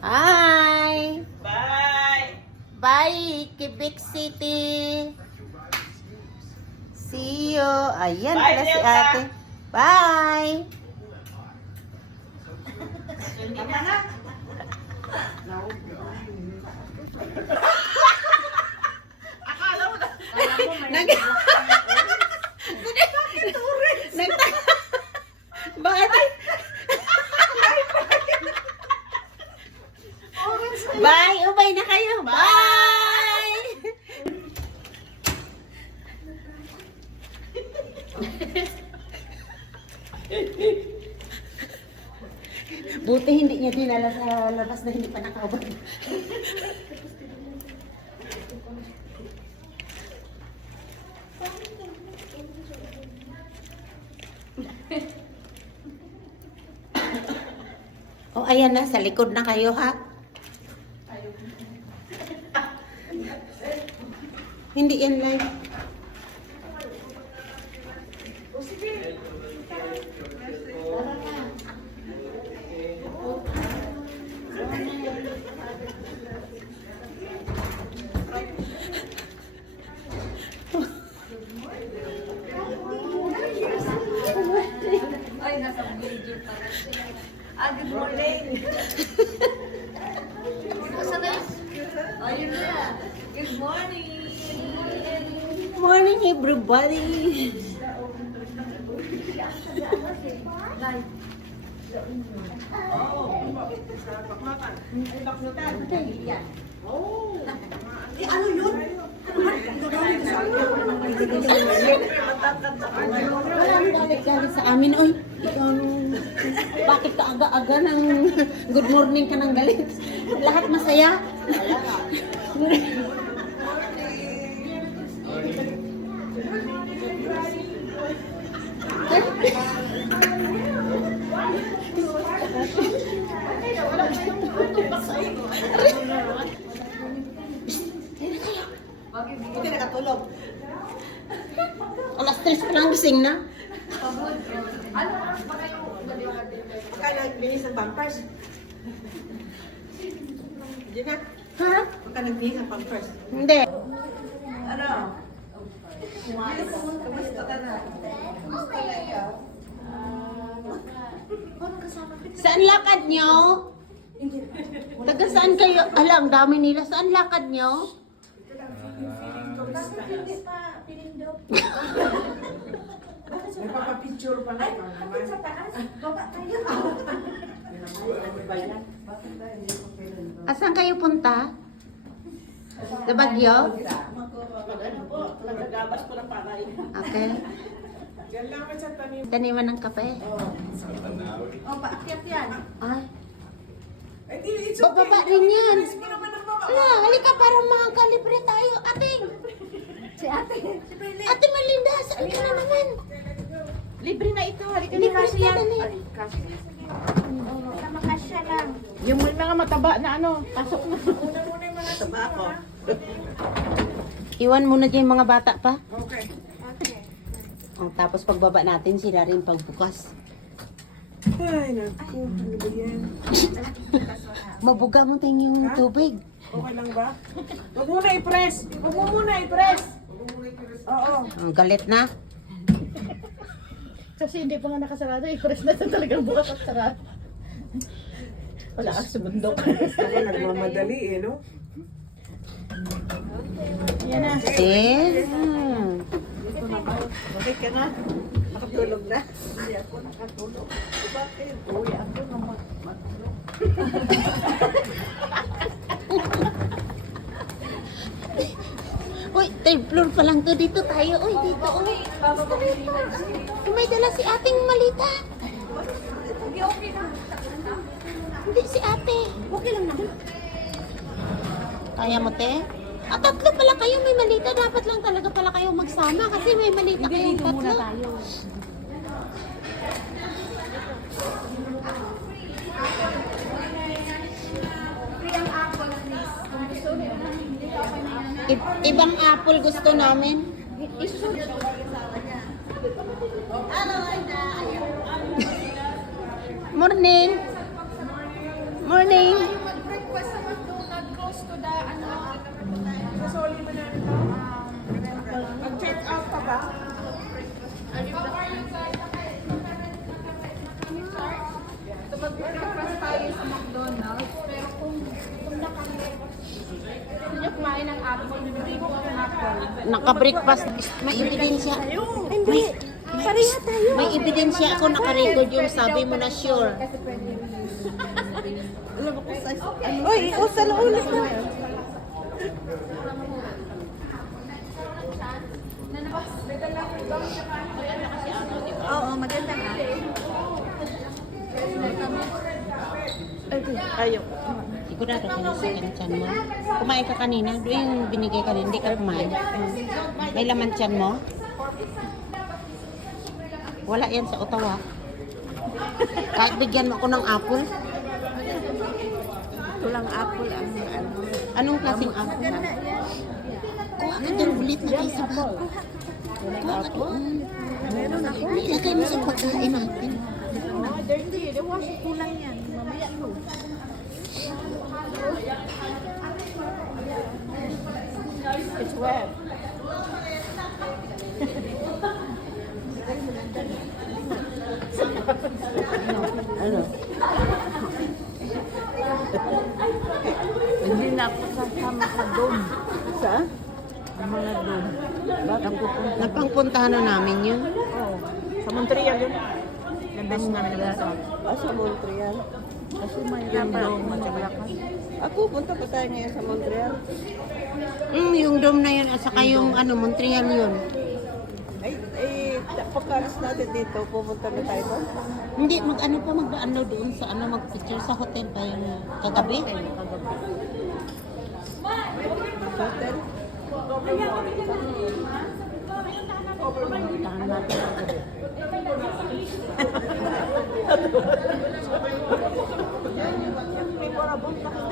Hi! Bye! Bye, Quebec City! See you! Ayan Bye, pala si Delta. ate. Bye! Hindi na. Akala mo na. Nag... Bakit? Bye! Ubay na kayo! Bye! Buti hindi niya dinala sa labas na hindi pa nakabot. Oh, ayan na. Sa likod na kayo, ha? Hindi yan live. Ay, nasa video pa. Good morning. Asa na? Ayun na. Good morning. Morning, everybody. Walang galit-galit sa amin. Oy, ikaw nung... Bakit ka aga-aga ng good morning ka ng galit? Lahat masaya. Hindi ka nakatulog. Alas 3 pa lang gising na. Akala nagbihis ng pampers. Hindi na. Ha? Baka nagbihis ng pampers. Hindi. Ano? Kamusta ka na? Kamusta na ikaw? Saan lakad nyo? Taga saan kayo? Alam, dami nila. Saan lakad nyo? Nagpapapicture pa na ikaw naman. Sa taas. Baba tayo. Asan kayo punta? Sa Baguio? Ano po? Nagagabas ko ng palay. Okay. Yan lang sa tanim. Taniman ng kape. O, paakyat yan. Ay. Eh, di, it's Bababa rin yan. Hindi naman nagbaba. Ala, halika para makakalibre tayo. Ating! Si ate. Si Belen. Ate Malinda, saan ka na naman? Libre na ito. Halika Libre na kasi na, yan. dali. Sa makasya lang. Yung may mga mataba na ano, pasok na. Una muna yung mga Diba ako. Iwan muna dyan yung mga bata pa. Okay. Oh, tapos pagbaba natin sila rin pagbukas. Ay, naku. Ano ba yan? Mabuga mo tayong yung tubig. Okay lang ba? Huwag muna i-press. Huwag mo muna i-press. Oo. Oh, galit na. Kasi hindi pa nga nakasarado, i-press na talagang bukas at sarado. Wala kang sumundok. Ako nagmamadali eh, no? Yan na. Sis. Bakit ka na? Nakatulog na? Hindi ako nakatulog. Bakit? Uwi ako na matulog. Uy, third floor pa lang to. Dito tayo. Uy, dito. Uy. May dala si ating malita. Hindi si ate. Okay lang naman. Kaya mo, te? At tatlo pala kayo. May malita. Dapat lang talaga pala kayo magsama kasi may malita kayong tatlo. Free ang apple, please. Kung gusto niyo na hindi ako na yan. Ibang apple gusto namin. Isusunod ko lang yung asawa niya. Hello, Aida. Morning. Morning. Mag-check out ka ba? So mag-breakfast tayo sa McDonald's, pero kung gusto niyo kumain ng apple, bibili ko ng apple. Naka-breakfast. May ebidensya. Hindi. Sariha tayo. May ebidensya ako naka-record yung sabi mo na sure. Kasi pwede Alam mo kung sa... Uy, ikaw sa laulas na. Oo, maganda nga. Ayaw. Sigurado ka na sa tiyan mo. Kumain ka kanina. Doon yung binigay ka rin. Hindi ka kumain. May laman tiyan mo? Wala yan sa Ottawa. Kahit bigyan mo ako ng apple. Ito lang apple ang ano. Anong klaseng apple? Kuha ka dyan ulit na kayo sa bag. Kuha ka doon. Meron ako. Ilagay mo sa pagkain natin. Dirty. Wash ko lang yan. Mamaya mo. It's wet. Ano? Hindi na ako kasama sa dom. Sa? Ang mga dom. Bakit pupunta? Napangpuntahan na namin yun. Oo. Sa Montreal yun. Nandun nga naman sa... sa Montreal. Kasi may dom. Ako, punta pa tayo ngayon sa Montreal. Yung dome na yun at saka yung Montreal yun. Ay, pagkalis natin dito, pupunta na tayo doon. Hindi, mag-download doon sa mag-picture sa hotel pa yun kagabi. Hotel? Puntahan natin ang gabi.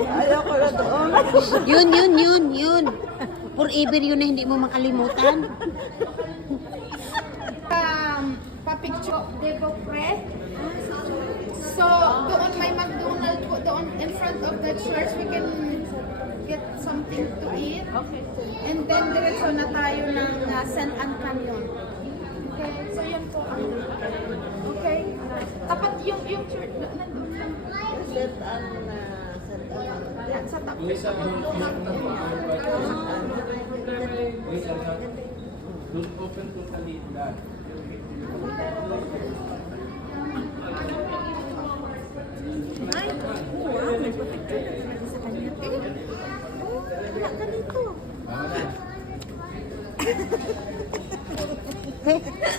Ayaw ko na doon. Yun. Forever yun na hindi mo makalimutan. Pa-picture de Beaupré. So, doon may McDonald's po doon in front of the church. We can get something to eat. Okay. And then, diretso na tayo ng St. Anne Canyon. Okay, so yan po. Okay. Tapat yung church, nandun lang. Set an Sa tapat. Don't open totally that. Ay, wow, nagpapicture na talaga sa kanya. Oh, wala ka dito.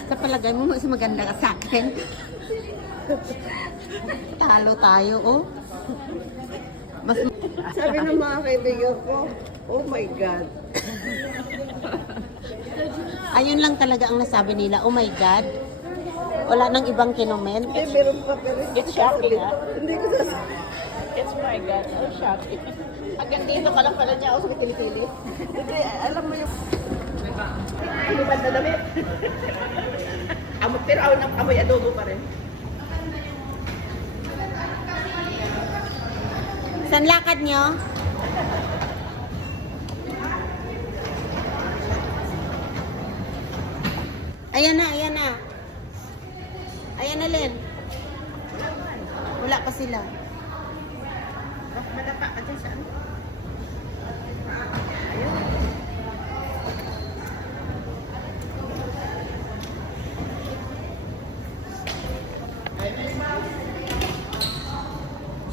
Sa palagay mo, mas maganda ka sa akin. Talo tayo, oh. Mas Sabi ng mga kaibigan ko, oh my God. ayun lang talaga ang nasabi nila. Oh my God. Wala nang ibang kinomen. Ay, meron pa pero It's shocking, ha? Hindi ko sasabihin. It's my God. Oh, shocking. Hanggang dito ka lang pala niya ako sa kilikili. Hindi, alam mo yung... Lumad na damit. Pero amoy adobo pa rin. San lakad nyo? Ayan na. Ayan na, Len. Wala pa sila. Madapa ka dyan saan?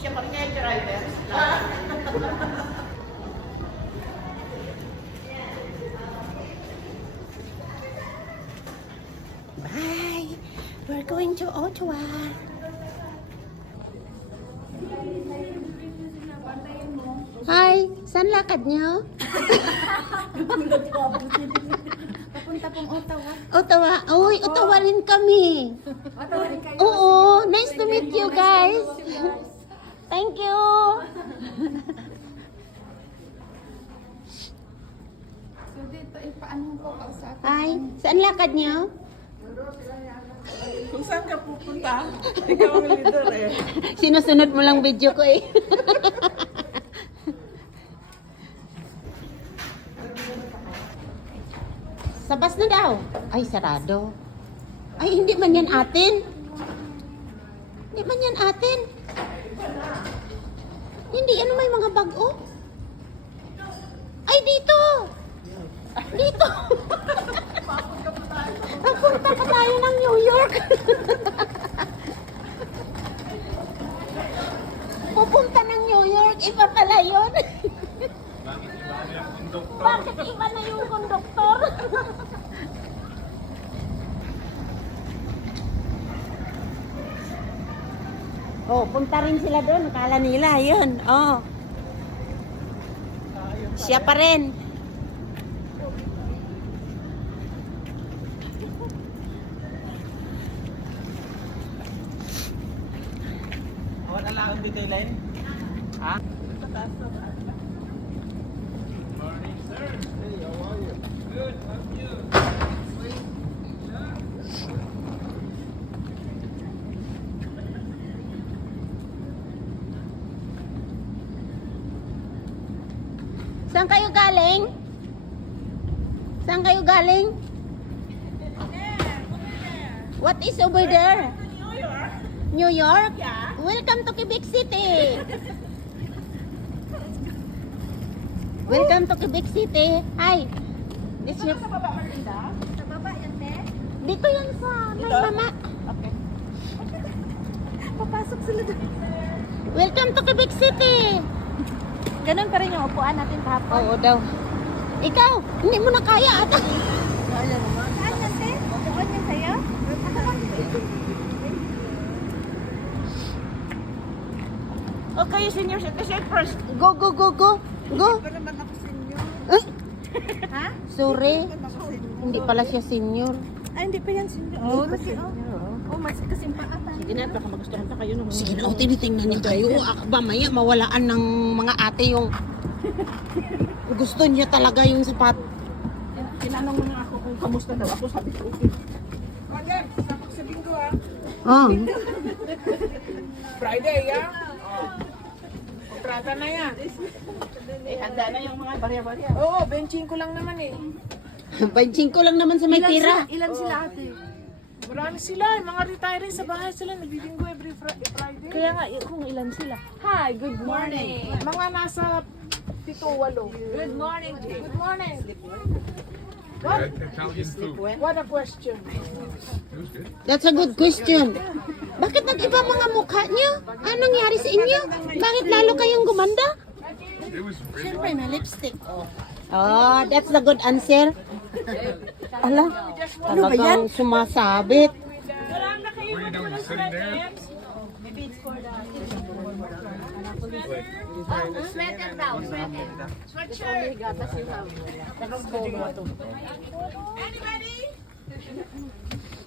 Siya pa rin niya yung driver. Bye. We're going to Ottawa. Hi. Saan lakad nyo? Papunta pong Ottawa. Ottawa. Uy, Ottawa rin kami. Ottawa rin kayo. Oo. Nice to meet you guys. Thank you. So dito, paano ko kausapin? Hi. Saan lakad nyo? Kung saan ka pupunta, ikaw ang leader eh. Sinusunod mo lang video ko eh. Sa bus na daw. Ay, sarado. Ay, hindi man yan atin. Hindi man yan atin. Hindi, ano may mga bag, oh. Ay, dito. Dito. Napunta pa tayo ng New York. Pupunta ng New York, iba pala yun. Bakit iba na yung konduktor? Oh, punta rin sila doon. Kala nila, yun. Oh. Siya pa rin. Wala lang ang detail line. Ha? Morning, sir. Hey, how are you? Good, how are you? Saan kayo galing? Saan kayo galing? What is over there? New York? Yeah. Welcome to Quebec City. Welcome to Quebec City. Hi. This your... Sa baba yan, te? Dito yan sa may mama. Okay. Papasok sila doon. Welcome to Quebec City. Ganun pa rin yung upuan natin kahapon. Oo daw. Ikaw, hindi mo na kaya ata. Saan yan, te? Upuan yan sa'yo? Okay, senior citizen first. Go, go, go, go. Go. Pa naman ako senior. Eh? Ha? Sorry. Hindi pala siya senior. Ay, hindi pa yan senior. Oo, kasi mas kasi paata. Sige na, baka magustuhan pa kayo nung... Sige na, tinitingnan niya kayo. Ba, maya mawalaan ng mga ate yung gusto niya talaga yung sapat. Tinanong mo na ako kung kamusta daw ako, sabi ko, okay. Madam, sapak sa linggo ah. Oh. Friday, ah. Kontrata na yan. Eh, handa na yung mga barya-barya. Oo, benching ko lang naman eh. Banching ko lang naman sa may tira. Ilan sila ate? Marami sila, mga retiree sa bahay sila, nagbibinggo every Friday. Kaya nga, kung ilan sila. Hi, good morning. Mga nasa 7-8. Good morning. Good morning. Italian food. What a question. That's a good question. Bakit nag-iba mga mukha niyo? Anong nangyari sa inyo? Bakit lalo kayong gumanda? It was really Siyempre, na lipstick. Oh, that's the good answer. Ala, talagang sumasabit. What are you doing? Just sitting there? Sweater daw, sweater. Sweatshirt.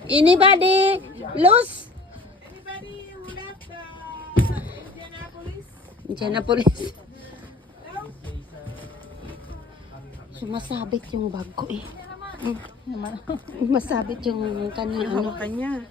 Anybody? Loose? Anybody who left Indianapolis? Indianapolis. Sumasabit yung bag ko eh. Masabit yung kanya ano. Kanya.